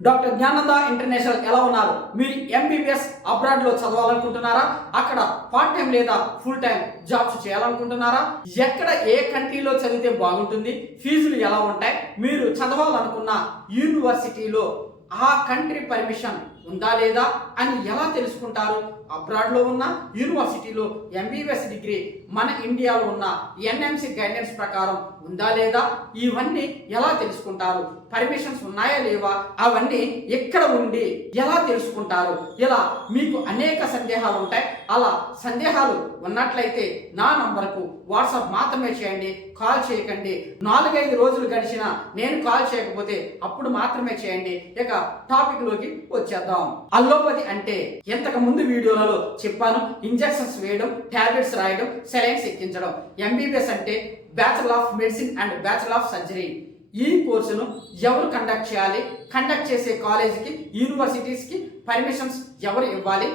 Doctor Jnananda international ఎలా ఉన్నారు? మీరు ఎంబీబీఎస్ అబ్రాడ్ లో చదవాలనుకుంటున్నారా? అక్కడ పార్ట్ టైం లేదా ఫుల్ టైం జాబ్స్ చేయాలనుకుంటున్నారా? ఎక్కడ ఏ కంట్రీలో చదివితే బాగుంటుంది? ఫీజులు ఎలా ఉంటాయి? మీరు చదవాలనుకున్న యూనివర్సిటీలో ఆ కంట్రీ పర్మిషన్ ఉందా లేదా అని ఎలా తెలుసుకుంటారు? అబ్రాడ్లో ఉన్న యూనివర్సిటీలో ఎంబీబీఎస్ డిగ్రీ మన ఇండియాలో ఉన్న ఎన్ఎంసి గైడెన్స్ ప్రకారం ఉందా లేదా ఇవన్నీ ఎలా తెలుసుకుంటారు? పర్మిషన్స్ ఉన్నాయా లేవా అవన్నీ ఎక్కడ ఉండి ఎలా తెలుసుకుంటారు? ఇలా మీకు అనేక సందేహాలు ఉంటాయి. అలా సందేహాలు ఉన్నట్లయితే నా నంబర్కు వాట్సాప్ మాత్రమే చేయండి, కాల్ చేయకండి. 4-5 రోజులు గడిచినా నేను కాల్ చేయకపోతే అప్పుడు మాత్రమే చేయండి. ఇక టాపిక్ లోకి వచ్చేద్దాం. అల్లోపతి అంటే ఇంతకు ముందు వీడియోలలో చెప్పాను. ఇంజెక్షన్స్ వేయడం, టాబ్లెట్స్ రాయడం, సెలైన్స్ ఎక్కించడం. ఎంబీబీఎస్ అంటే bachelor of medicine and bachelor of surgery. ఈ కోర్సును ఎవరు కండక్ట్ చేయాలి? కండక్ట్ చేసే కాలేజీకి, యూనివర్సిటీస్కి పర్మిషన్స్ ఎవరు ఇవ్వాలి?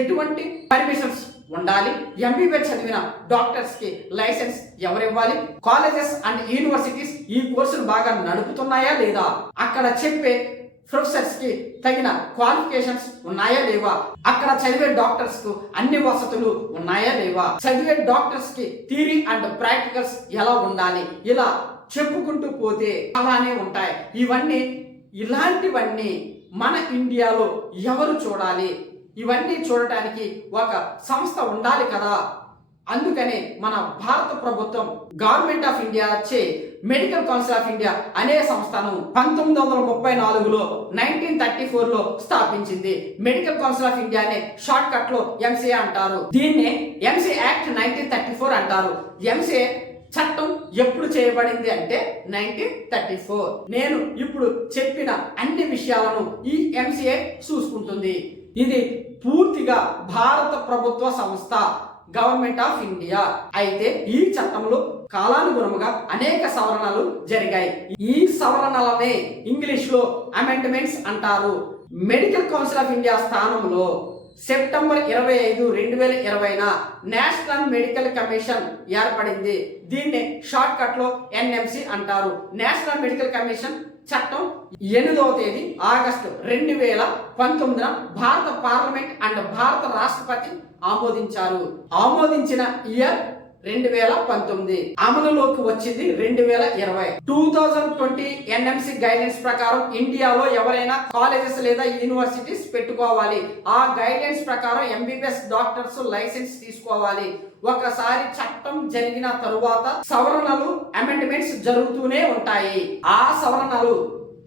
ఎటువంటి పర్మిషన్స్ ఉండాలి? ఎంబీబీఎస్ చదివిన డాక్టర్స్ కి లైసెన్స్ ఎవరు ఇవ్వాలి? కాలేజెస్ అండ్ యూనివర్సిటీస్ ఈ కోర్సును బాగా నడుపుతున్నాయా లేదా? అక్కడ చెప్పే ప్రొఫెసర్స్ కి తగిన క్వాలిఫికేషన్స్ ఉన్నాయా లేవా? అక్కడ చదివే డాక్టర్స్ కు అన్ని వసతులు ఉన్నాయా లేవా? చదివే డాక్టర్స్ కి థియరీ అండ్ ప్రాక్టికల్స్ ఎలా ఉండాలి? ఇలా చెప్పుకుంటూ పోతే అలానే ఉంటాయి. ఇలాంటివన్నీ మన ఇండియాలో ఎవరు చూడాలి? ఇవన్నీ చూడటానికి ఒక సంస్థ ఉండాలి కదా. అందుకనే మన భారత ప్రభుత్వం గవర్నమెంట్ ఆఫ్ ఇండియా చే మెడికల్ కౌన్సిల్ ఆఫ్ ఇండియా అనే సంస్థను 1934లో 1934లో స్థాపించింది. మెడికల్ కౌన్సిల్ ఆఫ్ ఇండియా అనే షార్ట్ కట్ లో ఎంసీఏ అంటారు. దీన్నే ఎంసీ యాక్ట్ 1934 అంటారు. ఎంసీఏ చట్టం ఎప్పుడు చేయబడింది అంటే 1934. నేను ఇప్పుడు చెప్పిన అన్ని విషయాలను ఈ ఎంసీఏ చూసుకుంటుంది. ఇది పూర్తిగా భారత ప్రభుత్వ సంస్థ, గవర్నమెంట్ ఆఫ్ ఇండియా. అయితే ఈ చట్టంలో కాలానుగుణముగా అనేక సవరణలు జరిగాయి. ఈ సవరణలనే ఇంగ్లీష్ లో అమెండ్మెంట్స్ అంటారు. మెడికల్ కౌన్సిల్ ఆఫ్ ఇండియా స్థానంలో సెప్టెంబర్ 25, 2020న నేషనల్ మెడికల్ కమిషన్ ఏర్పడింది. దీన్ని షార్ట్ కట్ లో ఎన్ఎంసి అంటారు. నేషనల్ మెడికల్ కమిషన్ చట్టం 8వ తేదీ ఆగస్టు 2019న భారత పార్లమెంట్ అండ్ భారత రాష్ట్రపతి ఆమోదించారు. ఆమోదించిన ఇయర్ 2019, అమలులోకి వచ్చింది 2020. 2020 ఎన్ఎంసి గైడెన్స్ ప్రకారం ఇండియాలో ఎవరైనా కాలేజెస్ లేదా యూనివర్సిటీస్ పెట్టుకోవాలి. ఆ గైడెన్స్ ప్రకారం ఎంబీబీఎస్ డాక్టర్స్ లైసెన్స్ తీసుకోవాలి. ఒకసారి చట్టం జరిగిన తరువాత సవరణలు, అమెండ్మెంట్స్ జరుగుతూనే ఉంటాయి. ఆ సవరణలు,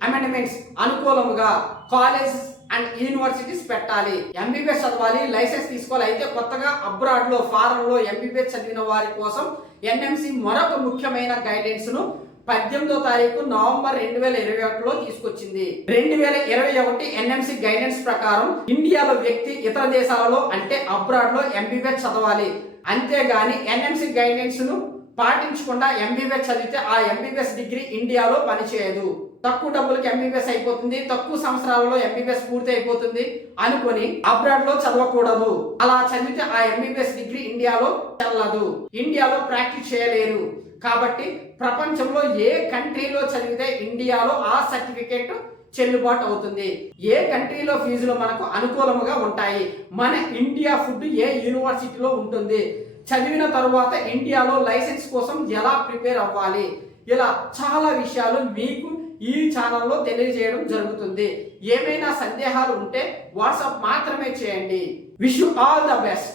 అమెండ్మెంట్స్ అనుకూలముగా కాలేజెస్ అండ్ యూనివర్సిటీస్ పెట్టాలి. ఎంబీబీఎస్ చదవాలి, లైసెన్స్ తీసుకోవాలి. అయితే కొత్తగా అబ్రాడ్ లో, ఫారెన్ లో ఎంబీబీఎస్ చదివిన వారి కోసం ఎన్ఎంసి మరొక ముఖ్యమైన గైడెన్స్ ను 18వ తారీఖు నవంబర్ 2021లో తీసుకొచ్చింది. 2021 ఎన్ఎంసి గైడెన్స్ ప్రకారం ఇండియాలో వ్యక్తి ఇతర దేశాలలో అంటే అబ్రాడ్ లో ఎంబీబీఎస్ చదవాలి. అంతేగాని ఎన్ఎంసి గైడెన్స్ ను పాటించకుండా ఎంబీబీఎస్ చదివితే ఆ ఎంబీబీఎస్ డిగ్రీ ఇండియాలో పనిచేయదు. తక్కువ డబ్బులకి ఎంబీబీఎస్ అయిపోతుంది, తక్కువ సంవత్సరాలలో ఎంబీబీఎస్ పూర్తి అయిపోతుంది అనుకొని అబ్రాడ్ లో చదవకూడదు. అలా చదివితే ఆ ఎంబీబీఎస్ డిగ్రీ ఇండియాలో చెల్లదు, ఇండియాలో ప్రాక్టీస్ చేయలేరు. కాబట్టి ప్రపంచంలో ఏ కంట్రీలో చదివితే ఇండియాలో ఆ సర్టిఫికేట్ చెల్లుబాటు అవుతుంది. ఏ కంట్రీలో ఫీజులు మనకు అనుకూలముగా ఉంటాయి, మన ఇండియా ఫుడ్ ఏ యూనివర్సిటీలో ఉంటుంది, చదివిన తరువాత ఇండియాలో లైసెన్స్ కోసం ఎలా ప్రిపేర్ అవ్వాలి, ఇలా చాలా విషయాలు మీకు ఈ ఛానల్లో తెలియజేయడం జరుగుతుంది. ఏమైనా సందేహాలు ఉంటే వాట్సాప్ మాత్రమే చేయండి. Wish you all the best.